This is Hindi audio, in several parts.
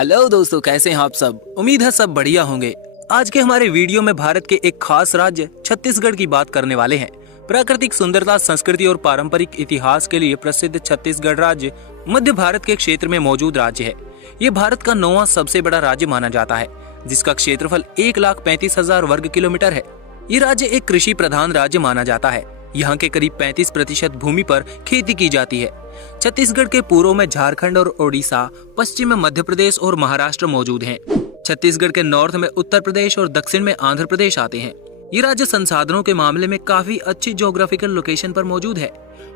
हेलो दोस्तों, कैसे हैं आप सब। उम्मीद है सब बढ़िया होंगे। आज के हमारे वीडियो में भारत के एक खास राज्य छत्तीसगढ़ की बात करने वाले हैं। प्राकृतिक सुंदरता, संस्कृति और पारंपरिक इतिहास के लिए प्रसिद्ध छत्तीसगढ़ राज्य मध्य भारत के क्षेत्र में मौजूद राज्य है। ये भारत का 9वां सबसे बड़ा राज्य माना जाता है, जिसका क्षेत्रफल 1,35,000 वर्ग किलोमीटर है। ये राज्य एक कृषि प्रधान राज्य माना जाता है। यहाँ के करीब 35% भूमि पर खेती की जाती है। छत्तीसगढ़ के पूर्व में झारखंड और ओडिशा, पश्चिम में मध्य प्रदेश और महाराष्ट्र मौजूद हैं। छत्तीसगढ़ के नॉर्थ में उत्तर प्रदेश और दक्षिण में आंध्र प्रदेश आते हैं। ये राज्य संसाधनों के मामले में काफी अच्छी ज्योग्राफिकल लोकेशन पर मौजूद है।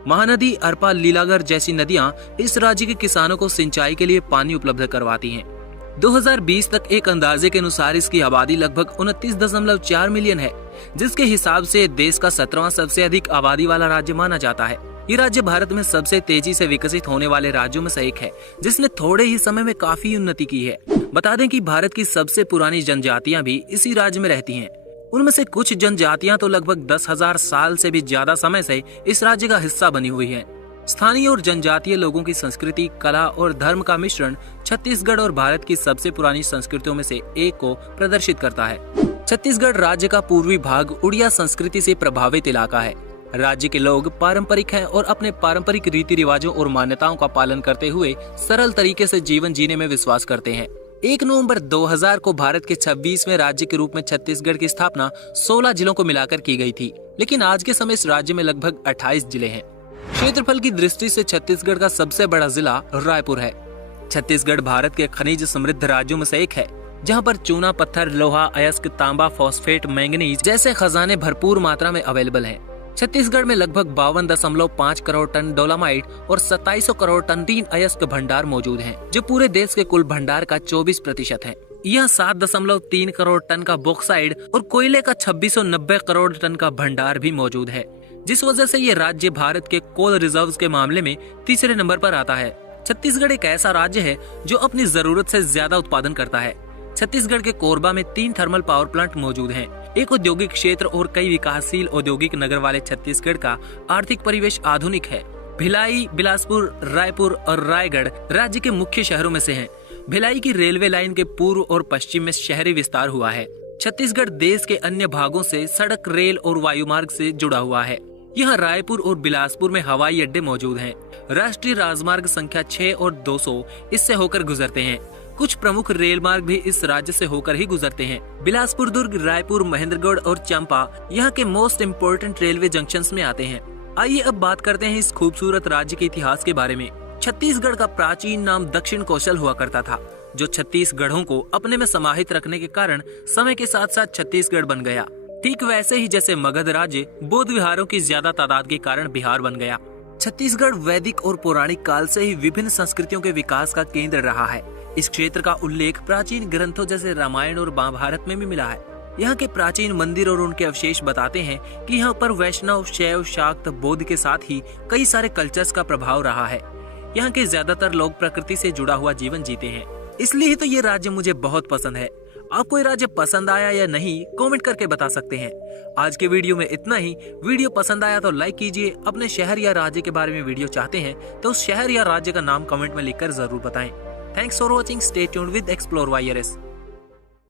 महानदी, अरपा, लीलागर जैसी नदियां इस राज्य के किसानों को सिंचाई के लिए पानी उपलब्ध करवाती हैं। 2020 तक एक अंदाजे के अनुसार इसकी आबादी लगभग 29.4 मिलियन है, जिसके हिसाब से देश का 17वां सबसे अधिक आबादी वाला राज्य माना जाता है। ये राज्य भारत में सबसे तेजी से विकसित होने वाले राज्यों में से एक है, जिसने थोड़े ही समय में काफी उन्नति की है। बता दें कि भारत की सबसे पुरानी जनजातियां भी इसी राज्य में रहती हैं। उनमें से कुछ जनजातियां तो लगभग 10,000 साल से भी ज्यादा समय से इस राज्य का हिस्सा बनी हुई हैं। स्थानीय और जनजातीय लोगों की संस्कृति, कला और धर्म का मिश्रण छत्तीसगढ़ और भारत की सबसे पुरानी संस्कृतियों में से एक को प्रदर्शित करता है। छत्तीसगढ़ राज्य का पूर्वी भाग उड़िया संस्कृति से प्रभावित इलाका है। राज्य के लोग पारंपरिक हैं और अपने पारंपरिक रीति रिवाजों और मान्यताओं का पालन करते हुए सरल तरीके से जीवन जीने में विश्वास करते हैं। 1 नवंबर 2000 को भारत के 26वें राज्य के रूप में छत्तीसगढ़ की स्थापना 16 जिलों को मिलाकर की गई थी, लेकिन आज के समय इस राज्य में लगभग 28 जिले हैं। क्षेत्रफल की दृष्टि से छत्तीसगढ़ का सबसे बड़ा जिला रायपुर है। छत्तीसगढ़ भारत के खनिज समृद्ध राज्यों में से एक है, जहां पर चूना, पत्थर, लोहा, अयस्क, तांबा, फॉस्फेट, मैंगनीज जैसे खजाने भरपूर मात्रा में अवेलेबल हैं। छत्तीसगढ़ में लगभग 52.5 करोड़ टन डोलामाइट और 2700 करोड़ टन 3 अयस्क भंडार मौजूद हैं, जो पूरे देश के कुल भंडार का 24% है। यह 7.3 करोड़ टन का बॉक्साइड और कोयले का 2690 करोड़ टन का भंडार भी मौजूद है, जिस वजह से ये राज्य भारत के कोल रिजर्व्स के मामले में तीसरे नंबर पर आता है। छत्तीसगढ़ एक ऐसा राज्य है जो अपनी जरूरत से ज्यादा उत्पादन करता है। छत्तीसगढ़ के कोरबा में 3 थर्मल पावर प्लांट मौजूद हैं। एक औद्योगिक क्षेत्र और कई विकासशील औद्योगिक नगर वाले छत्तीसगढ़ का आर्थिक परिवेश आधुनिक है। भिलाई, बिलासपुर, रायपुर और रायगढ़ राज्य के मुख्य शहरों में से हैं। भिलाई की रेलवे लाइन के पूर्व और पश्चिम में शहरी विस्तार हुआ है। छत्तीसगढ़ देश के अन्य भागों से सड़क, रेल और वायुमार्ग से जुड़ा हुआ है। यहाँ रायपुर और बिलासपुर में हवाई अड्डे मौजूद हैं। राष्ट्रीय राजमार्ग संख्या 6 और 200 इससे होकर गुजरते हैं। कुछ प्रमुख रेल मार्ग भी इस राज्य से होकर ही गुजरते हैं। बिलासपुर, दुर्ग, रायपुर, महेंद्रगढ़ और चंपा यहाँ के मोस्ट इम्पोर्टेंट रेलवे जंक्शंस में आते हैं। आइए अब बात करते हैं इस खूबसूरत राज्य के इतिहास के बारे में। छत्तीसगढ़ का प्राचीन नाम दक्षिण कौशल हुआ करता था, जो 36 गढ़ों को अपने में समाहित रखने के कारण समय के साथ साथ छत्तीसगढ़ बन गया। ठीक वैसे ही जैसे मगध राज्य बौद्ध विहारों की ज्यादा तादाद के कारण बिहार बन गया। छत्तीसगढ़ वैदिक और पौराणिक काल से ही विभिन्न संस्कृतियों के विकास का केंद्र रहा है। इस क्षेत्र का उल्लेख प्राचीन ग्रंथों जैसे रामायण और महाभारत में भी मिला है। यहाँ के प्राचीन मंदिर और उनके अवशेष बताते हैं कि यहाँ पर वैष्णव, शैव, शाक्त, बौद्ध के साथ ही कई सारे कल्चर्स का प्रभाव रहा है। यहाँ के ज्यादातर लोग प्रकृति से जुड़ा हुआ जीवन जीते हैं, इसलिए तो ये राज्य मुझे बहुत पसंद है। आपको ये राज्य पसंद आया या नहीं, कमेंट करके बता सकते हैं। आज के वीडियो में इतना ही। वीडियो पसंद आया तो लाइक कीजिए। अपने शहर या राज्य के बारे में वीडियो चाहते हैं तो उस शहर या राज्य का नाम कमेंट में लिखकर जरूर बताएं। Thanks for watching. Stay tuned with Explore YRS.